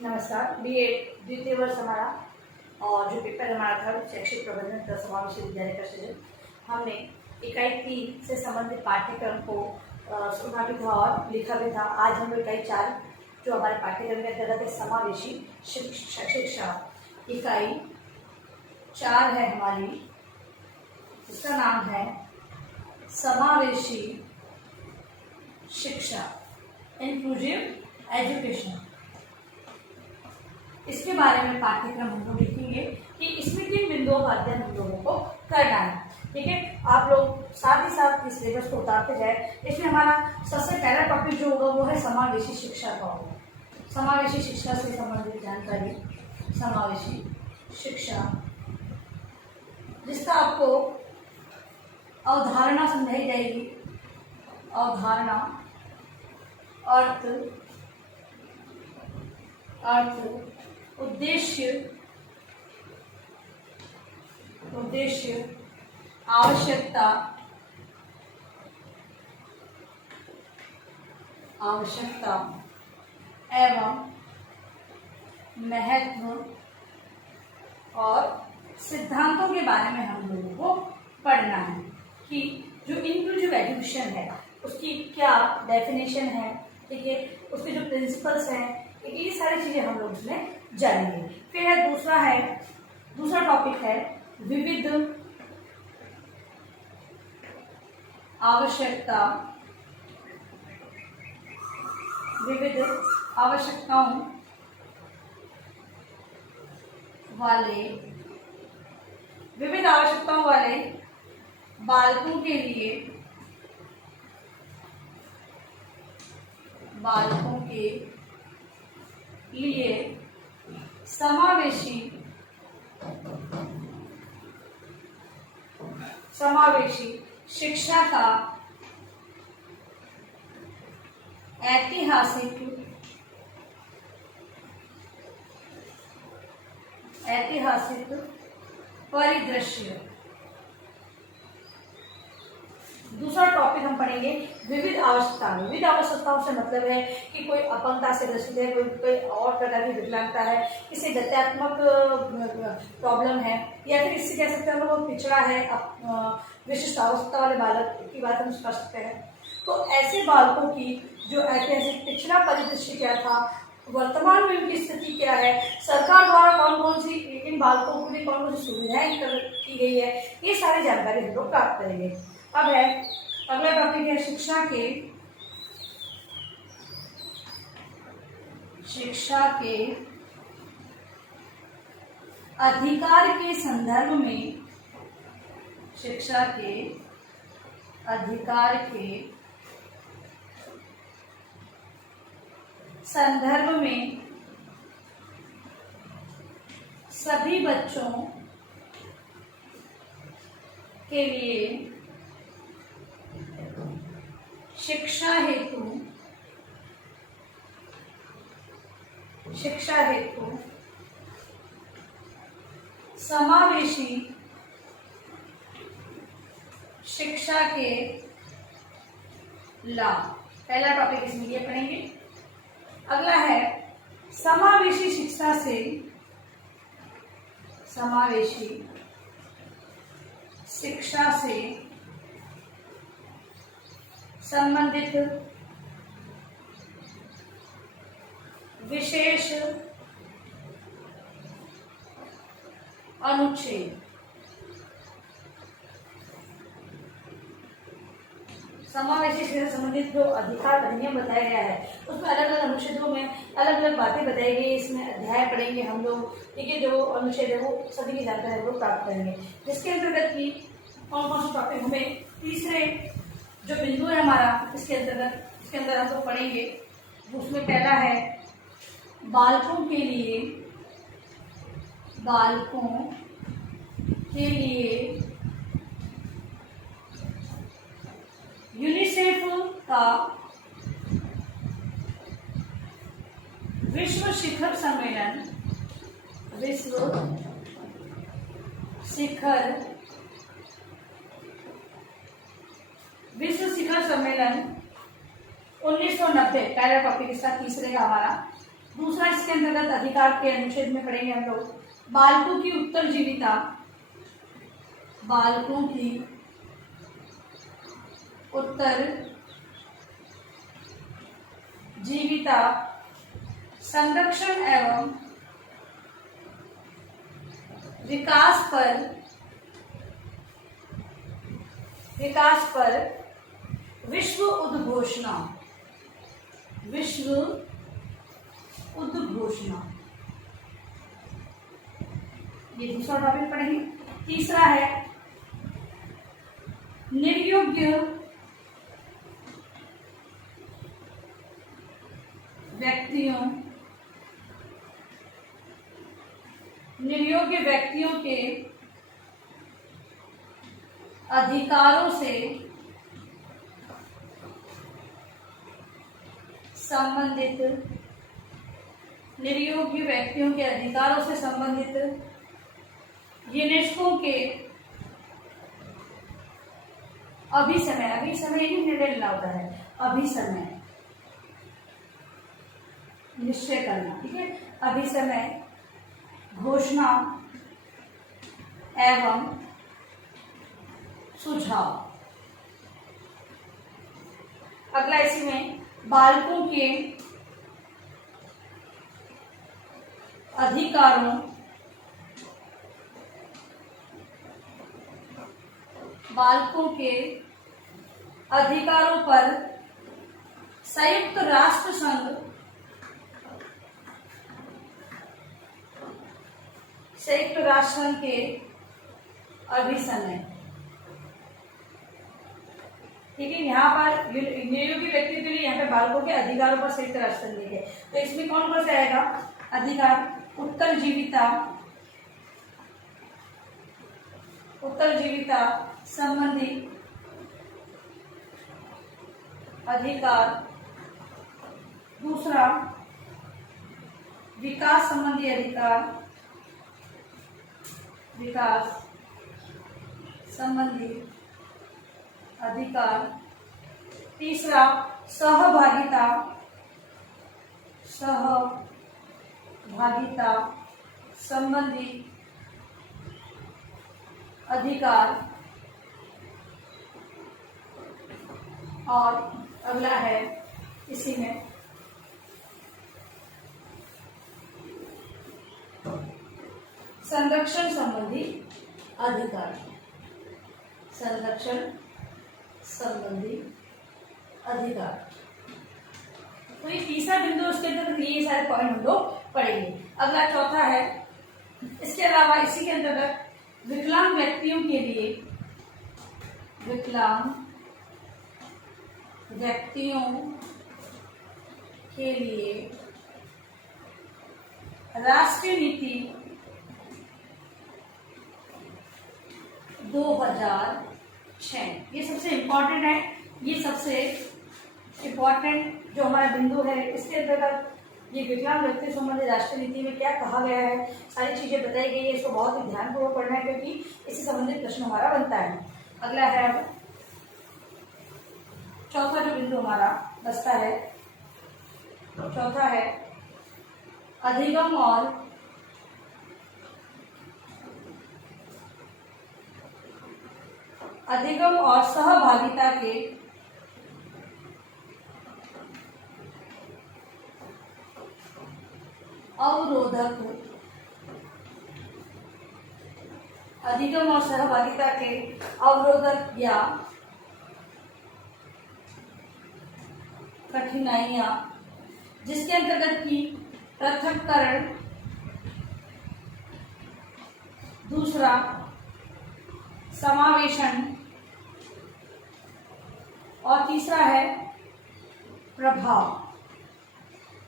नमस्कार। बीएड द्वितीय वर्ष हमारा और जो पेपर हमारा था शैक्षिक प्रबंधन तथा समाज विश्वविद्यालय का सृजन, हमने इकाई 3 से संबंधित पाठ्यक्रम को सुना भी था और लिखा भी था। आज हम लोग इकाई 4 जो हमारे पाठ्यक्रम के अंतर्गत है समावेशी शिक्षा, इकाई 4 है हमारी, इसका नाम है समावेशी शिक्षा, इंक्लूसिव एजुकेशन। इसके बारे में पाठ्यक्रम हम लोग लिखेंगे कि इसमें किन बिंदुओं का अध्ययन हम लोगों को करना है। ठीक है, आप लोग साथ ही साथ इस सिलेबस को उतारते जाए। इसमें हमारा सबसे पहला टॉपिक जो होगा वो है समावेशी शिक्षा का होगा। समावेशी शिक्षा से संबंधित जानकारी, समावेशी शिक्षा, जिसका आपको अवधारणा समझाई जाएगी। अवधारणा, अर्थ, उद्देश्य, आवश्यकता एवं महत्व और सिद्धांतों के बारे में हम लोगों को पढ़ना है कि जो इंक्लूसिव एजुकेशन है उसकी क्या डेफिनेशन है। ठीक है, उसके जो प्रिंसिपल्स हैं, ये सारी चीजें हम लोग उसमें जानेंगे। फिर है दूसरा टॉपिक है विविध आवश्यकताओं वाले बालकों के लिए समावेशी शिक्षा का ऐतिहासिक परिदृश्य। दूसरा टॉपिक हम पढ़ेंगे विविध आवश्यकताओं से मतलब है कि कोई अपंगता से ग्रसित है, कोई और प्रकार की विकलांगता है, किसी गत्यात्मक प्रॉब्लम है, या फिर इससे कह सकते हैं हम लोग पिछड़ा है, विशिष्ट आवश्यकता वाले बालक की बात हम कर सकते हैं। तो ऐसे बालकों की जो ऐतिहासिक पिछड़ा परिदृश्य क्या था, वर्तमान में उनकी स्थिति क्या है, सरकार द्वारा कौन कौन सी इन बालकों को लिए कौन कौन सी सुविधाएं की गई है, ये सारी जानकारी हम लोग प्राप्त करेंगे। अब है अगला टॉपिक है शिक्षा के अधिकार के संदर्भ में, शिक्षा के अधिकार के संदर्भ में सभी बच्चों के लिए शिक्षा हेतु समावेशी शिक्षा के लाभ, पहला टॉपिक इसमें ये पढ़ेंगे। अगला है समावेशी शिक्षा से संबंधित विशेष अनुच्छेद। समावेशी शिक्षा से संबंधित जो अधिकार अधिनियम बताया गया है उसमें अलग अलग अनुच्छेदों में अलग अलग बातें बताई गई। इसमें अध्याय पढ़ेंगे हम लोग। ठीक है, जो अनुच्छेद है वो सभी की जानकारी हम लोग प्राप्त करेंगे, जिसके अंतर्गत की कौन कौन से टॉपिक हमें तीसरे जो बिंदु है हमारा इसके अंदर हम लोग पढ़ेंगे। उसमें पहला है बालकों के लिए यूनिसेफ का विश्व शिखर सम्मेलन 1990 पहला टॉपिक इसका तीसरे का हमारा दूसरा इसके अंतर्गत अधिकार के अनुच्छेद में पढ़ेंगे हम लोग बालकों की उत्तरजीविता, बालकों की उत्तरजीविता संरक्षण एवं विकास पर विश्व उद्घोषणा, विश्व उद्घोषणा, ये दूसरा टॉपिक पढ़ेंगे। तीसरा है निर्योग्य व्यक्तियों के अधिकारों से संबंधित, निर्योग्य व्यक्तियों के अधिकारों से संबंधित यूनेस्को के अभिसमय ही निर्णय लेना होता है, अभिसमय निश्चय करना, ठीक है, अभिसमय घोषणा एवं सुझाव। अगला इसी में बालकों के अधिकारों पर संयुक्त राष्ट्र संघ के अभिसमय, ठीक है। यहाँ पर निर्योग्य व्यक्तियों के लिए यहाँ पे बालकों के अधिकारों पर संयुक्त राष्ट्र संघ है, तो इसमें कौन कौन से आएगा? अधिकार उत्तरजीविता संबंधी अधिकार, दूसरा विकास संबंधी अधिकार, तीसरा सहभागिता संबंधी अधिकार, और अगला है इसी में संरक्षण संबंधी अधिकार, तो ये तीसरा बिंदु, उसके अंतर्गत ये सारे पॉइंट हम लोग पढ़ेंगे। अगला चौथा है, इसके अलावा इसी के अंतर्गत विकलांग व्यक्तियों के लिए राष्ट्रीय नीति 2006, ये सबसे इम्पोर्टेंट है। ये सबसे इम्पोर्टेंट जो हमारा बिंदु है, इसके अंतर्गत ये विकलांग व्यक्ति संबंधी राष्ट्रीय नीति में क्या कहा गया है, सारी चीजें बताई गई है। इसको बहुत ही ध्यानपूर्वक पढ़ना है, क्योंकि इससे संबंधित प्रश्न हमारा बनता है। अगला है अब चौथा जो बिंदु हमारा बचता है, चौथा है अधिगम और सहभागिता के अवरोधक, अधिगम और सहभागिता के अवरोधक या कठिनाइयां, जिसके अंतर्गत की पृथक्करण, दूसरा समावेशन, और तीसरा है प्रभाव।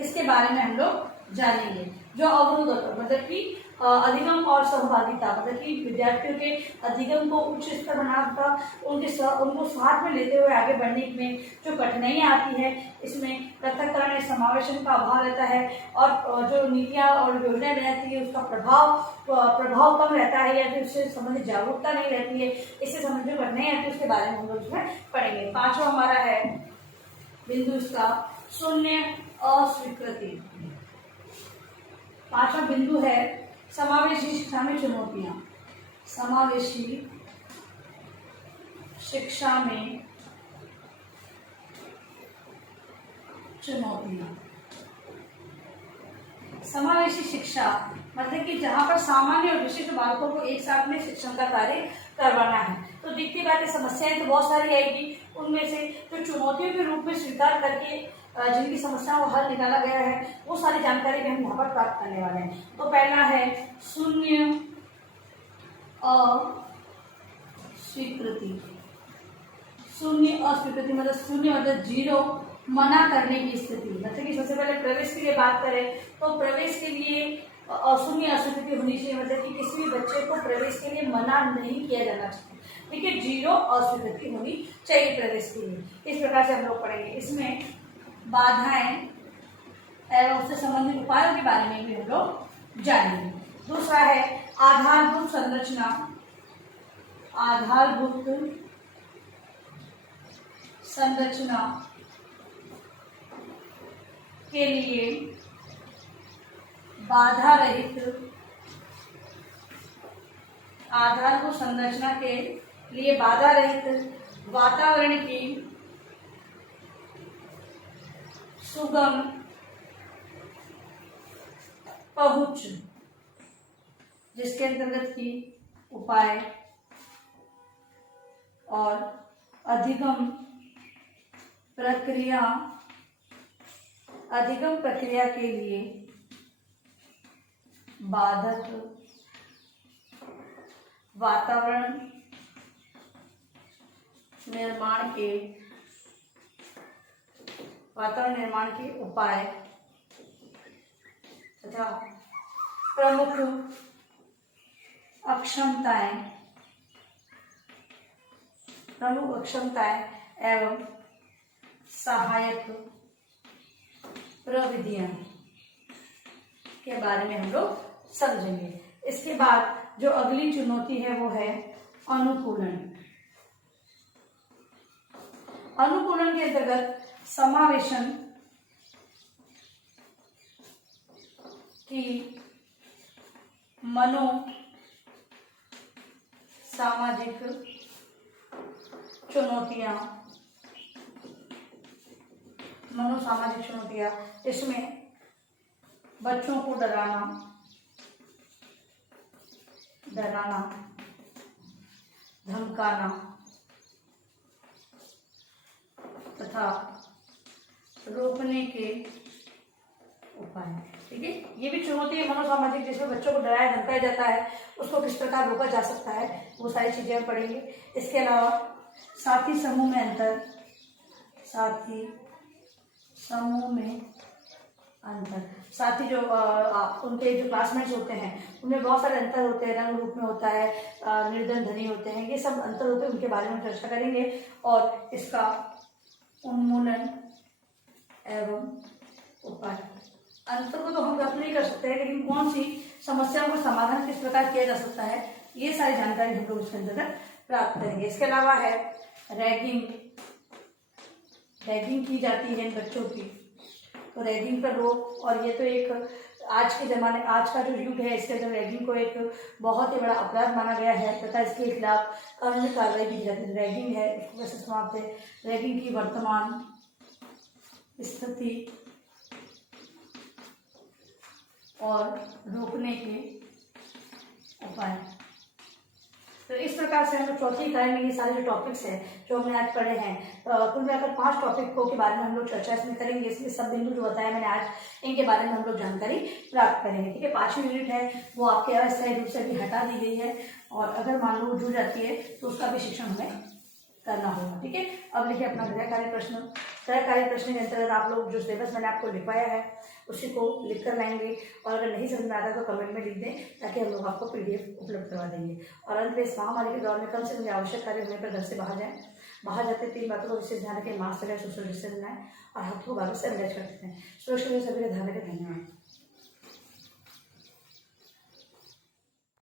इसके बारे में हम लोग जानेंगे। जो अवरोधक मतलब कि अधिगम और सहभागिता, मतलब कि विद्यार्थियों के अधिगम को उच्च स्तर बनाता, उनको साथ में लेते हुए आगे बढ़ने में जो कठिनाइयाँ आती है, इसमें पृथक्करण समावेशन का अभाव रहता है, और जो नीतियाँ और योजनाएं बनाती है उसका प्रभाव कम रहता है, या फिर उससे संबंधित जागरूकता नहीं रहती है। इससे संबंधित जो कठिनाइयाँ आती है उसके बारे में हम लोग इसमें पढ़ेंगे। पांचवा हमारा है बिंदु इसका शून्य अस्वीकृति। 5वां बिंदु है समावेशी शिक्षा में चुनौतियां। समावेशी शिक्षा में चुनौतियां। समावेशी शिक्षा मतलब कि जहाँ पर सामान्य और विशिष्ट बालकों को एक साथ में शिक्षण का कार्य करवाना है। तो दिखती बात है, समस्याएं तो बहुत सारी आएगी, उनमें से जो चुनौतियों के रूप में स्वीकार करके जिनकी समस्याओं का हल निकाला गया है वो सारी जानकारी भी हम यहाँ पर प्राप्त करने वाले हैं। तो पहला है शून्य अस्वीकृति। शून्य अस्वीकृति मतलब शून्य मतलब जीरो, मना करने की स्थिति। मतलब कि सबसे पहले प्रवेश के लिए बात करें तो प्रवेश के लिए शून्य अस्वीकृति होनी चाहिए, मतलब कि किसी भी बच्चे को प्रवेश के लिए मना नहीं किया जाना चाहिए। ठीक है, जीरो अस्वीकृति होनी चाहिए प्रवेश के लिए। इस प्रकार से हम लोग पढ़ेंगे। इसमें बाधाएं एवं उससे संबंधित उपायों के बारे में भी हम लोग जानेंगे। दूसरा है आधारभूत संरचना। आधारभूत संरचना के लिए बाधा रहित, आधारभूत संरचना के लिए बाधा रहित वातावरण की सुगम पहुंच, जिसके अंतर्गत की उपाय और अधिगम प्रक्रिया के लिए बाधक वातावरण निर्माण के उपाय तथा प्रमुख अक्षमताएं एवं सहायक प्रविधियां के बारे में हम लोग समझेंगे। इसके बाद जो अगली चुनौती है वो है अनुकूलन। अनुकूलन के अंतर्गत समावेशन की मनो सामाजिक चुनौतियां, इसमें बच्चों को डराना, धमकाना तथा रोकने के उपाय। ठीक है, ये भी चुनौती है मनोसामाजिक, जिसमें बच्चों को डराया धमकाया जाता है, उसको किस प्रकार रोका जा सकता है, वो सारी चीजें हम पढ़ेंगे। इसके अलावा साथी समूह में अंतर, साथी जो उनके जो क्लासमेट्स होते हैं उनमें बहुत सारे अंतर होते हैं, रंग रूप में होता है, निर्धन धनी होते हैं, ये सब अंतर होते हैं, उनके बारे में चर्चा करेंगे और इसका उन्मूलन एवं उपाय। अंतर को तो हम व्यक्त नहीं कर सकते हैं, लेकिन कौन सी समस्याओं का समाधान किस प्रकार किया जा सकता है, ये सारी जानकारी हम लोग उसके अंतर्गत प्राप्त करेंगे। इसके अलावा है रैगिंग की जाती है बच्चों की, तो रैगिंग पर रोक। और ये तो एक आज का जो युग है, इसके अंदर रैगिंग को एक बहुत ही बड़ा अपराध माना गया है तथा इसके खिलाफ कानूनी कार्रवाई की जाती है। रैगिंग है उसको कैसे समाप्त है, रैगिंग की वर्तमान स्थिति और रोकने के उपाय। तो इस प्रकार से हम लोग चौथी इकाई में ये सारे जो टॉपिक्स हैं जो हमने आज पढ़े हैं, कुल मिलाकर 5 टॉपिकों के बारे में हम लोग चर्चा इसमें करेंगे। इसमें सब बिंदु जो बताया मैंने आज, इनके बारे में हम लोग जानकारी प्राप्त करेंगे। ठीक है, 5वीं यूनिट है वो आपके अस्थायी रूप से भी हटा दी गई है और अगर मान लो वो जुड़ जाती है तो उसका भी शिक्षण हमें करना होगा। ठीक है, अब लिखिए अपना गृह कार्य प्रश्न। गृह कार्य प्रश्न के अंतर्गत आप लोग जो सिलेबस मैंने आपको लिखवाया है उसी को लिख कर लाएंगे और अगर नहीं समझ में आता तो कमेंट में लिख दें, ताकि हम लोग आपको PDF उपलब्ध करवा देंगे। और अंत में इस महामारी के दौर में कम से कम आवश्यक कार्य होने पर घर से बाहर जाएं। बाहर जाते 3 बातों को विशेष ध्यान रखें, मास्क लगाएं, सोशल डिस्टेंस बनाएं और हाथों को बार-बार सैनिटाइज करते हैं। सुरक्षा के सभी का ध्यान रखें। धन्यवाद।